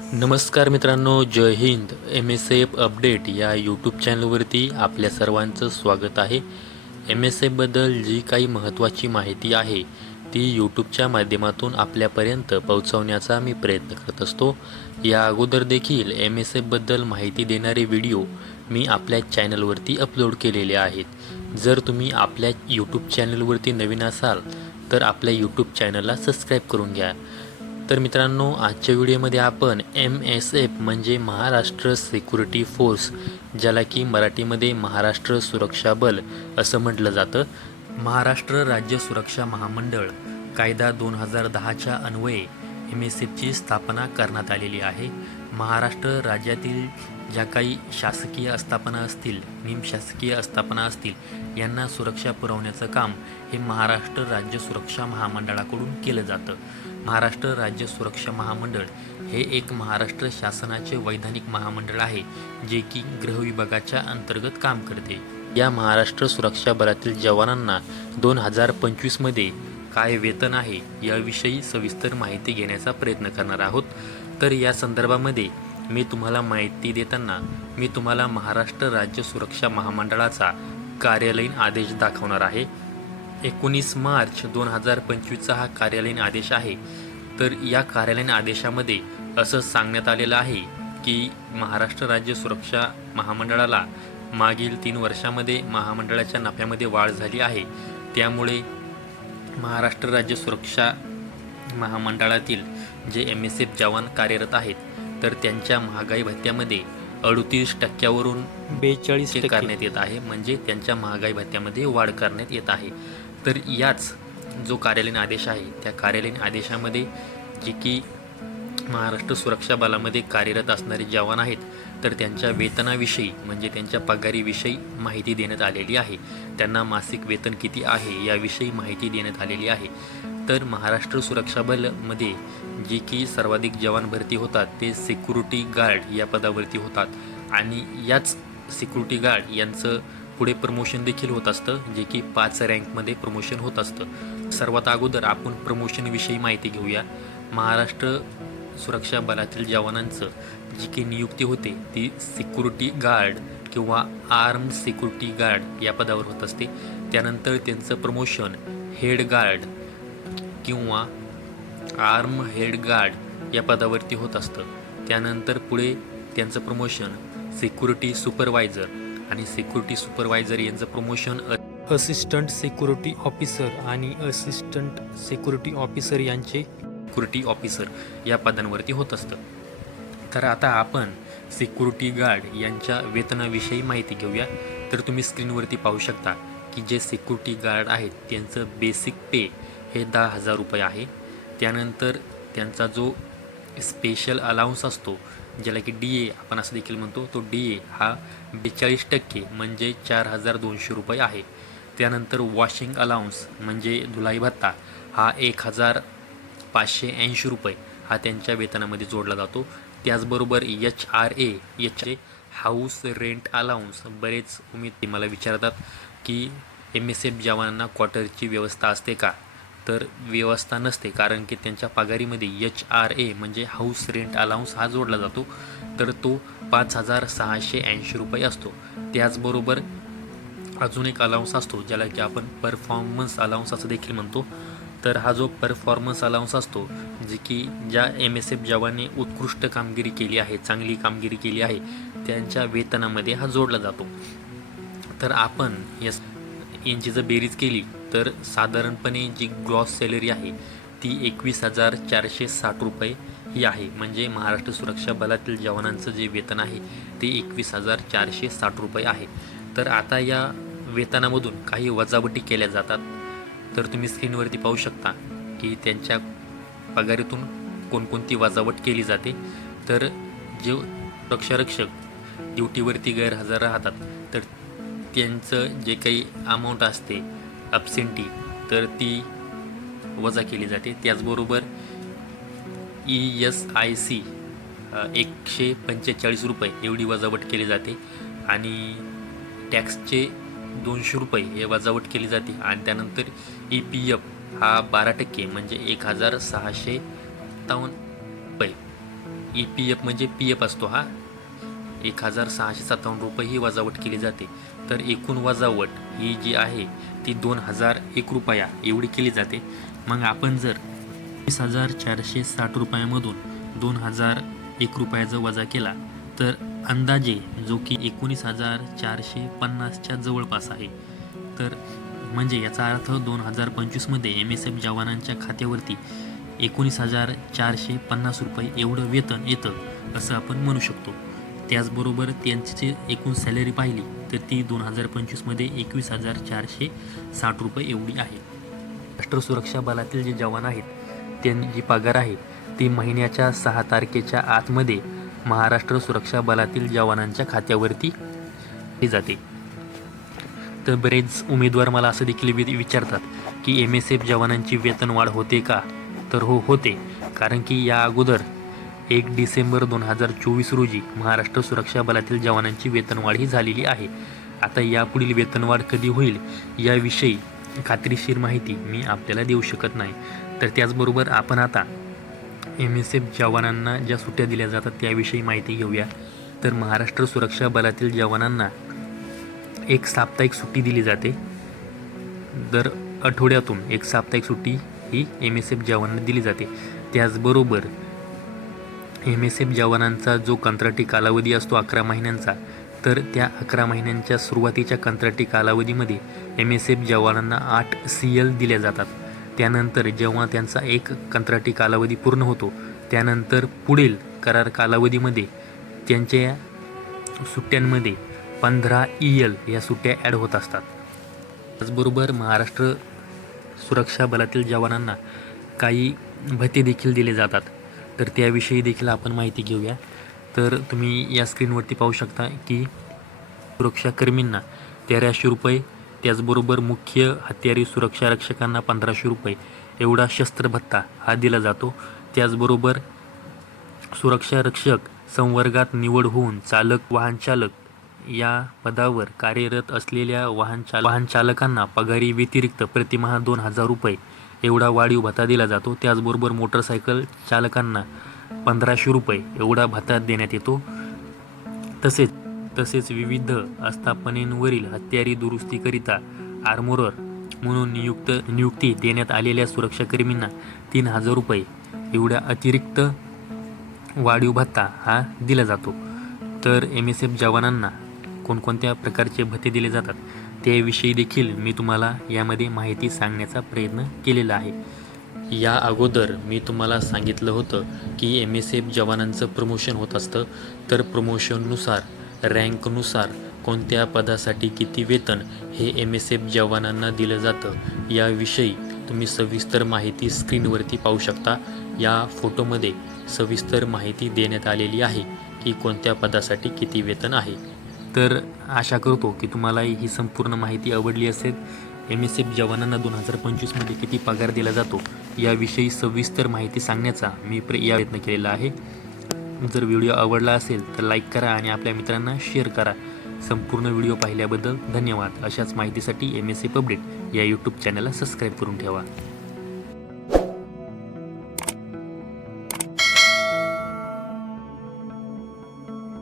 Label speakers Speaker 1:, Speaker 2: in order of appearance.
Speaker 1: नमस्कार मित्रांनो जय हिंद. एम एस एफ अपडेट या यूट्यूब चॅनलवरती आपल्या सर्वांचं स्वागत आहे. एम एस एफबद्दल जी काही महत्त्वाची माहिती आहे ती यूट्यूबच्या माध्यमातून आपल्यापर्यंत पोहोचवण्याचा मी प्रयत्न करत असतो. या अगोदर देखील एम एस एफबद्दल माहिती देणारे व्हिडिओ मी आपल्या चॅनलवरती अपलोड केलेले आहेत. जर तुम्ही आपल्या यूट्यूब चॅनलवरती नवीन असाल तर आपल्या यूट्यूब चॅनलला सबस्क्राईब करून घ्या. तर मित्रांनो आजच्या व्हिडिओमध्ये आपण एम एस एफ म्हणजे महाराष्ट्र सिक्युरिटी फोर्स ज्याला की मराठीमध्ये महाराष्ट्र सुरक्षा बल असं म्हटलं जातं. महाराष्ट्र राज्य सुरक्षा महामंडळ कायदा दोन हजार दहाच्या अन्वये एम एस एफची स्थापना करण्यात आलेली आहे. महाराष्ट्र राज्यातील ज्या काही शासकीय आस्थापना असतील निमशासकीय आस्थापना असतील यांना सुरक्षा पुरवण्याचं काम हे महाराष्ट्र राज्य सुरक्षा महामंडळाकडून केलं जातं. महाराष्ट्र राज्य सुरक्षा महामंडळ हे एक महाराष्ट्र शासनाचे वैधानिक महामंडळ आहे जे की गृहविभागाच्या अंतर्गत काम करते. या महाराष्ट्र सुरक्षा बलातील जवानांना दोन हजार पंचवीसमध्ये काय वेतन आहे याविषयी सविस्तर माहिती घेण्याचा प्रयत्न करणार आहोत. तर या संदर्भामध्ये मी तुम्हाला माहिती देताना मी तुम्हाला महाराष्ट्र राज्य सुरक्षा महामंडळाचा कार्यालयीन आदेश दाखवणार आहे. एकोणीस मार्च दोन हजार पंचवीसचा हा कार्यालयीन आदेश आहे. तर या कार्यालयीन आदेशामध्ये असं सांगण्यात आलेलं आहे की महाराष्ट्र राज्य सुरक्षा महामंडळाला मागील तीन वर्षामध्ये महामंडळाच्या नफ्यामध्ये वाढ झाली आहे. त्यामुळे महाराष्ट्र राज्य सुरक्षा महामंडळातील जे एम एस एफ जवान कार्यरत आहेत तर त्यांच्या महागाई भत्त्यामध्ये अडतीस टक्क्यावरून
Speaker 2: बेचाळीस
Speaker 1: करण्यात येत आहे. म्हणजे त्यांच्या महागाई भत्त्यामध्ये वाढ करण्यात येत आहे. तर याच जो कार्यालयीन आदेश आहे त्या कार्यालयीन आदेशामध्ये जे की महाराष्ट्र सुरक्षा बलामध्ये कार्यरत असणारे जवान आहेत तर त्यांच्या वेतनाविषयी म्हणजे त्यांच्या पगारीविषयी माहिती देण्यात आलेली आहे. त्यांना मासिक वेतन किती आहे याविषयी माहिती देण्यात आलेली आहे. तर महाराष्ट्र सुरक्षा बलमध्ये जी की सर्वाधिक जवान भरती होतात ते सिक्युरिटी गार्ड या पदावरती होतात. आणि याच सिक्युरिटी गार्ड यांचं पुढे प्रमोशन देखील होत असतं जे की पाच रँकमध्ये प्रमोशन होत असतं. सर्वात अगोदर आपण प्रमोशनविषयी माहिती घेऊया. महाराष्ट्र सुरक्षा बलातील जवानांचं जी की नियुक्ती होते ती सिक्युरिटी गार्ड किंवा आर्म सिक्युरिटी गार्ड या पदावर होत असते. त्यानंतर त्यांचं प्रमोशन हेड गार्ड किंवा आर्म हेड गार्ड या पदावरती होत असतं. त्यानंतर पुढे त्यांचं प्रमोशन सिक्युरिटी सुपरवायझर आणि सिक्युरिटी सुपरवायझर यांचं प्रमोशन
Speaker 2: असिस्टंट सिक्युरिटी ऑफिसर आणि असिस्टंट सिक्युरिटी ऑफिसर यांचे
Speaker 1: सिक्युरिटी ऑफिसर या पदांवरती होत असतं. तर आता आपण सिक्युरिटी गार्ड यांच्या वेतनाविषयी माहिती घेऊया. तर तुम्ही स्क्रीनवरती पाहू शकता की जे सिक्युरिटी गार्ड आहेत त्यांचं बेसिक पे हे दहा हजार रुपये आहे. त्यानंतर त्यांचा जो स्पेशल अलाउन्स असतो ज्याला की डी ए आपण असं देखील म्हणतो तो डी ए हा बेचाळीस टक्के म्हणजे चार हजार दोनशे रुपये आहे. त्यानंतर वॉशिंग अलाउन्स म्हणजे धुलाई भत्ता हा एक हजार पाचशे ऐंशी रुपये हा त्यांच्या वेतनामध्ये जोडला जातो. त्याचबरोबर H R A H A house rent allowance बरेच उमेद मला विचारतात की एम एस एफ जवानांना क्वार्टरची व्यवस्था असते का? तर व्यवस्था नसते कारण की त्यांच्या पगारीमध्ये एच आर ए म्हणजे हाऊस रेंट अलाउन्स हा जोडला जातो. तर तो पाच हजार सहाशे ऐंशी रुपये असतो. त्याचबरोबर अजून एक अलाउन्स असतो ज्याला की आपण परफॉर्मन्स अलाउन्स असं देखील म्हणतो. तर हा जो परफॉर्मन्स अलाउन्स असतो जे की ज्या एम एस एफ जवानने उत्कृष्ट कामगिरी केली आहे चांगली कामगिरी केली आहे त्यांच्या वेतनामध्ये हा जोडला जातो. तर आपण या यांची जर बेरीज केली तर साधारणपणे जी ग्रॉस सॅलरी आहे ती एकवीस हजार चारशे साठ रुपये ही आहे. म्हणजे महाराष्ट्र सुरक्षा बलातील जवानांचं जे वेतन आहे ते एकवीस हजार चारशे साठ रुपये आहे. तर आता या वेतनामधून काही वजावटी केल्या जातात. तर तुम्ही स्क्रीनवरती पाहू शकता की त्यांच्या पगारीतून कोणकोणती वजावट केली जाते. तर जे सुरक्षारक्षक ड्युटीवरती गैरहजर राहतात त्यांचं जे काही अमाऊंट असते अपसेंटी तर ती वजा केली जाते. त्याचबरोबर ई एस आय सी एकशे पंचेचाळीस रुपये एवढी वजावट केली जाते आणि टॅक्सचे दोनशे रुपये हे वजावट केली जाते आणि त्यानंतर ई पी एफ हा बारा टक्के म्हणजे एक हजार सहाशे सत्तावन्न रुपये. ई पी एफ म्हणजे पी एफ असतो हा. एक हजार सहाशे सत्तावन्न रुपये ही वजावट केली जाते. तर एकूण वजावट ही जी आहे ती दोन हजार एक रुपया एवढी केली जाते. मग आपण जर वीस हजार चारशे साठ रुपयामधून दोन हजार एक रुपयाचा वजा केला तर अंदाजे जो की एकोणीस हजार चारशे पन्नासच्या जवळपास आहे. तर म्हणजे याचा अर्थ दोन हजार पंचवीसमध्ये एम एस एफ जवानांच्या खात्यावरती एकोणीस हजार चारशे पन्नास रुपये एवढं वेतन येतं असं आपण म्हणू शकतो. त्याचबरोबर त्यांची एकूण सॅलरी पाहिली तर ती दोन हजार पंचवीसमध्ये एकवीस हजार चारशे साठ रुपये एवढी आहे. राष्ट्र सुरक्षा बलातील जे जवान आहेत त्यांची पगार आहे ती महिन्याच्या सहा तारखेच्या आतमध्ये महाराष्ट्र सुरक्षा बलातील जवानांच्या खात्यावरती जाते. तर बरेच उमेदवार मला असं देखील वि विचारतात की एम एस एफ जवानांची वेतनवाढ होते का? तर हो होते. कारण की या अगोदर एक डिसेंबर दोन हजार चोवीस रोजी महाराष्ट्र सुरक्षा बलातील जवानांची वेतनवाढ ही झालेली आहे. आता यापुढील वेतनवाढ कधी होईल याविषयी खात्रीशीर माहिती मी आपल्याला देऊ शकत नाही. तर त्याचबरोबर आपण आता एम एस एफ जवानांना ज्या सुट्ट्या दिल्या जातात त्याविषयी माहिती घेऊया. तर महाराष्ट्र सुरक्षा बलातील जवानांना एक साप्ताहिक सुट्टी दिली जाते. दर आठवड्यातून एक साप्ताहिक सुट्टी ही एम एस एफ जवानांना दिली जाते. त्याचबरोबर एम एस एफ जवानांचा जो कंत्राटी कालावधी असतो अकरा महिन्यांचा तर त्या अकरा महिन्यांच्या सुरुवातीच्या कंत्राटी कालावधीमध्ये एम एस एफ जवानांना आठ सी एल दिल्या जातात. त्यानंतर जेव्हा त्यांचा एक कंत्राटी कालावधी पूर्ण होतो त्यानंतर पुढील करार कालावधीमध्ये त्यांच्या सुट्ट्यांमध्ये पंधरा ई एल या सुट्ट्या ॲड होत असतात. त्याचबरोबर महाराष्ट्र सुरक्षा बलातील जवानांना काही भत्ते देखील दिले जातात. तर त्याविषयी देखील आपण माहिती घेऊया. तर तुम्ही या स्क्रीनवरती पाहू शकता की सुरक्षाकर्मींना तेराशे रुपये त्याचबरोबर मुख्य हत्यारी सुरक्षा रक्षकांना पंधराशे रुपये एवढा शस्त्र भत्ता हा दिला जातो. त्याचबरोबर सुरक्षा रक्षक संवर्गात निवड होऊन चालक वाहन चालक या पदावर कार्यरत असलेल्या वाहनचालक वाहनचालकांना पगारी व्यतिरिक्त प्रतिमाह दोन हजार रुपये एवढा वाढीव भत्ता दिला जातो. त्याचबरोबर मोटरसायकल चालकांना पंधराशे रुपये एवढा भत्ता देण्यात येतो. तसेच तसेच विविध आस्थापनेवरील हत्यारी दुरुस्तीकरिता आर्मोरर म्हणून नियुक्त नियुक्ती देण्यात आलेल्या सुरक्षाकर्मींना तीन हजार रुपये एवढ्या अतिरिक्त वाढीव भत्ता हा दिला जातो. तर एम एस एफ जवानांना कोणकोणत्या प्रकारचे भत्ते दिले जातात त्याविषयी देखील मी तुम्हाला यामध्ये माहिती सांगण्याचा प्रयत्न केलेला आहे. या अगोदर मी तुम्हाला सांगितलं होतं की एम एस एफ जवानांचं प्रमोशन होत असतं. तर प्रमोशननुसार रँकनुसार कोणत्या पदासाठी किती वेतन हे एम एस एफ जवानांना दिलं जातं याविषयी तुम्ही सविस्तर माहिती स्क्रीनवरती पाहू शकता. या फोटोमध्ये सविस्तर माहिती देण्यात आलेली आहे की कोणत्या पदासाठी किती वेतन आहे. तर आशा करतो की तुम्हाला ही संपूर्ण माहिती आवडली असेल. एम एस एफ जवानांना दोन हजार पंचवीसमध्ये किती पगार दिला जातो याविषयी सविस्तर माहिती सांगण्याचा मी प्र या प्रयत्न केलेला आहे. जर व्हिडिओ आवडला असेल तर लाईक करा आणि आपल्या मित्रांना शेअर करा. संपूर्ण व्हिडिओ पाहिल्याबद्दल धन्यवाद. अशाच माहितीसाठी एम एस एफ अपडेट या यूट्यूब चॅनलला सबस्क्राईब करून ठेवा.